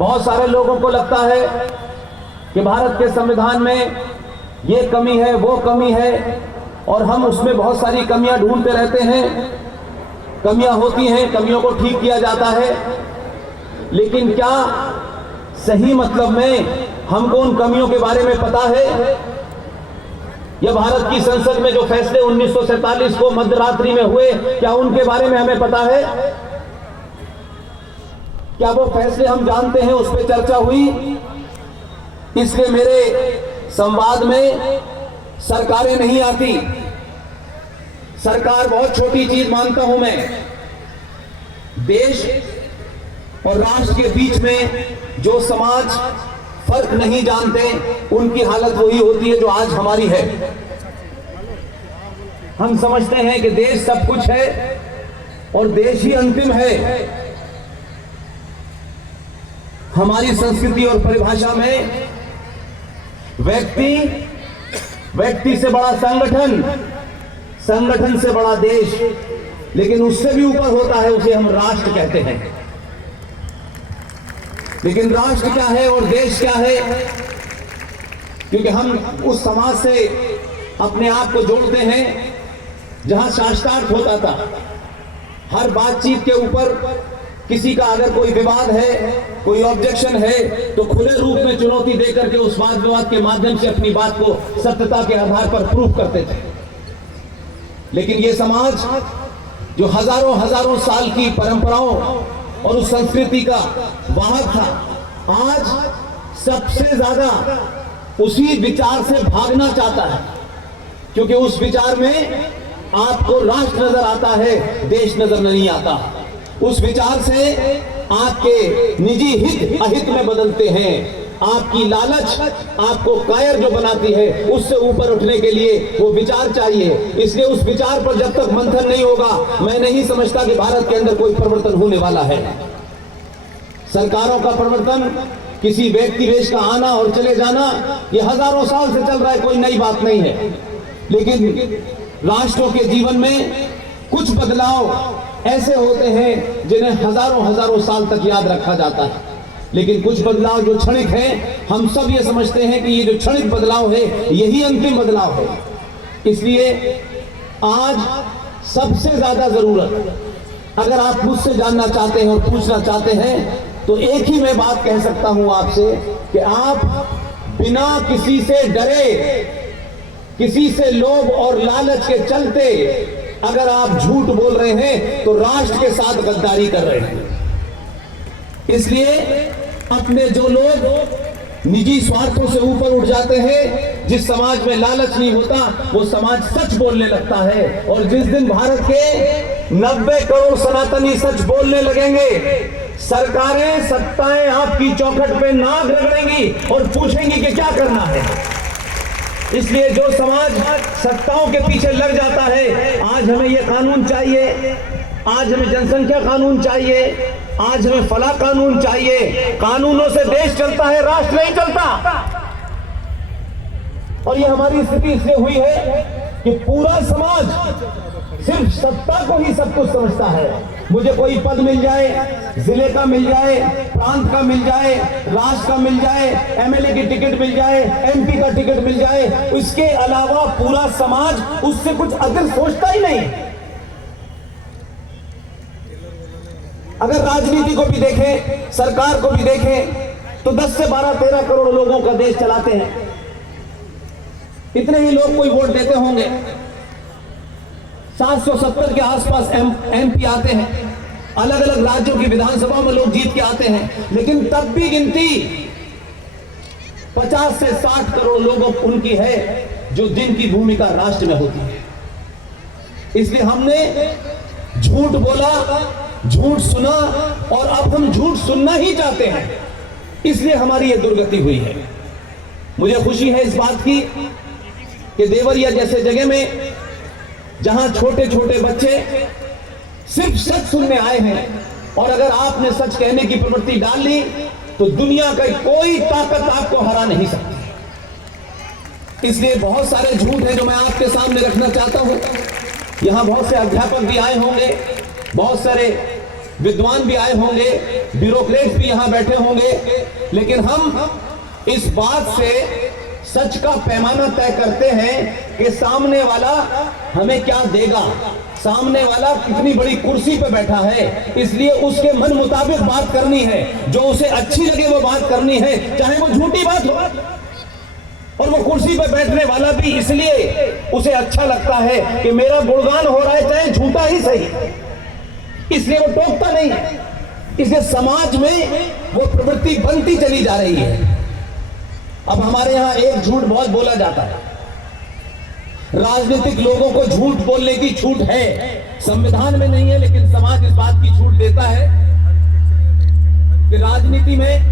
बहुत सारे लोगों को लगता है कि भारत के संविधान में ये कमी है, वो कमी है, और हम उसमें बहुत सारी कमियां ढूंढते रहते हैं। कमियां होती हैं, कमियों को ठीक किया जाता है, लेकिन क्या सही मतलब में हमको उन कमियों के बारे में पता है? या भारत की संसद में जो फैसले 1947 को मध्यरात्रि में हुए, क्या उनके बारे में हमें पता है? क्या वो फैसले हम जानते हैं, उस पर चर्चा हुई? इसलिए मेरे संवाद में सरकारें नहीं आती। सरकार बहुत छोटी चीज मानता हूं मैं। देश और राष्ट्र के बीच में जो समाज फर्क नहीं जानते, उनकी हालत वही होती है जो आज हमारी है। हम समझते हैं कि देश सब कुछ है और देश ही अंतिम है। हमारी संस्कृति और परिभाषा में व्यक्ति से बड़ा संगठन, संगठन से बड़ा देश, लेकिन उससे भी ऊपर होता है, उसे हम राष्ट्र कहते हैं। लेकिन राष्ट्र क्या है और देश क्या है? क्योंकि हम उस समाज से अपने आप को जोड़ते हैं जहां शास्त्रार्थ होता था। हर बातचीत के ऊपर किसी का अगर कोई विवाद है, कोई ऑब्जेक्शन है, तो खुले रूप में चुनौती देकर के उस वाद विवाद के माध्यम से अपनी बात को सत्यता के आधार पर प्रूफ करते थे। लेकिन ये समाज जो हजारों हजारों साल की परंपराओं और उस संस्कृति का वाहक था, आज सबसे ज्यादा उसी विचार से भागना चाहता है, क्योंकि उस विचार में आपको राष्ट्र नजर आता है, देश नजर नहीं आता। उस विचार से आपके निजी हित अहित में बदलते हैं। आपकी लालच आपको कायर जो बनाती है, उससे ऊपर उठने के लिए वो विचार चाहिए। इसलिए उस विचार पर जब तक मंथन नहीं होगा, मैं नहीं समझता कि भारत के अंदर कोई परिवर्तन होने वाला है। सरकारों का परिवर्तन, किसी व्यक्ति विशेष का आना और चले जाना, ये हजारों साल से चल रहा है, कोई नई बात नहीं है। लेकिन राष्ट्रों के जीवन में कुछ बदलाव ऐसे होते हैं जिन्हें हजारों हजारों साल तक याद रखा जाता है। लेकिन कुछ बदलाव जो क्षणिक है, हम सब ये समझते हैं कि ये जो क्षणिक बदलाव है, यही अंतिम बदलाव है। इसलिए आज सबसे ज्यादा जरूरत, अगर आप मुझसे जानना चाहते हैं और पूछना चाहते हैं, तो एक ही मैं बात कह सकता हूं आपसे कि आप बिना किसी से डरे, किसी से लोभ और लालच के चलते अगर आप झूठ बोल रहे हैं, तो राष्ट्र के साथ गद्दारी कर रहे हैं। इसलिए अपने जो लोग निजी स्वार्थों से ऊपर उठ जाते हैं, जिस समाज में लालच नहीं होता, वो समाज सच बोलने लगता है। और जिस दिन भारत के 90 करोड़ सनातनी सच बोलने लगेंगे, सरकारें, सत्ताएं आपकी चौखट पे नाक रगड़ेंगी और पूछेंगी कि क्या करना है। इसलिए जो समाज सत्ताओं के पीछे लग जाता है, आज हमें ये कानून चाहिए, आज हमें जनसंख्या कानून चाहिए, आज हमें फला कानून चाहिए, कानूनों से देश चलता है, राष्ट्र नहीं चलता। और ये हमारी स्थिति इसलिए हुई है कि पूरा समाज सिर्फ सत्ता को ही सब कुछ समझता है। मुझे कोई पद मिल जाए, जिले का मिल जाए, प्रांत का मिल जाए, राष्ट्र का मिल जाए, एमएलए की टिकट मिल जाए, एमपी का टिकट मिल जाए, उसके अलावा पूरा समाज उससे कुछ अधिक सोचता ही नहीं। अगर राजनीति को भी देखें, सरकार को भी देखें, तो 10 से 12-13 करोड़ लोगों का देश चलाते हैं। इतने ही लोग कोई वोट देते होंगे। 770 के आसपास एमपी आते हैं, अलग अलग राज्यों की विधानसभा में लोग जीत के आते हैं, लेकिन तब भी गिनती 50 से 60 करोड़ लोगों उनकी है जो जिनकी भूमिका राष्ट्र में होती है। इसलिए हमने झूठ बोला, झूठ सुना, और अब हम झूठ सुनना ही चाहते हैं। इसलिए हमारी यह दुर्गति हुई है। मुझे खुशी है इस बात की कि देवरिया जैसे जगह में, जहां छोटे छोटे बच्चे सिर्फ सच सुनने आए हैं, और अगर आपने सच कहने की प्रवृत्ति डाल ली, तो दुनिया का कोई ताकत आपको हरा नहीं सकती। इसलिए बहुत सारे झूठ हैं जो मैं आपके सामने रखना चाहता हूं। यहां बहुत से अध्यापक भी आए होंगे, बहुत सारे विद्वान भी आए होंगे, ब्यूरोक्रेट्स भी यहां बैठे होंगे, लेकिन हम इस बात से सच का पैमाना तय करते हैं कि सामने वाला हमें क्या देगा, सामने वाला कितनी बड़ी कुर्सी पे बैठा है, इसलिए उसके मन मुताबिक बात करनी है, जो उसे अच्छी लगे वो बात करनी है, चाहे वो झूठी बात हो। और वो कुर्सी पे बैठने वाला भी इसलिए उसे अच्छा लगता है कि मेरा गुणगान हो रहा है, चाहे झूठा ही सही, इसलिए वो टोकता नहीं है। इसलिए समाज में वो प्रवृत्ति बनती चली जा रही है। अब हमारे यहां एक झूठ बहुत बोला जाता है, राजनीतिक लोगों को झूठ बोलने की छूट है, संविधान में नहीं है, लेकिन समाज इस बात की छूट देता है कि राजनीति में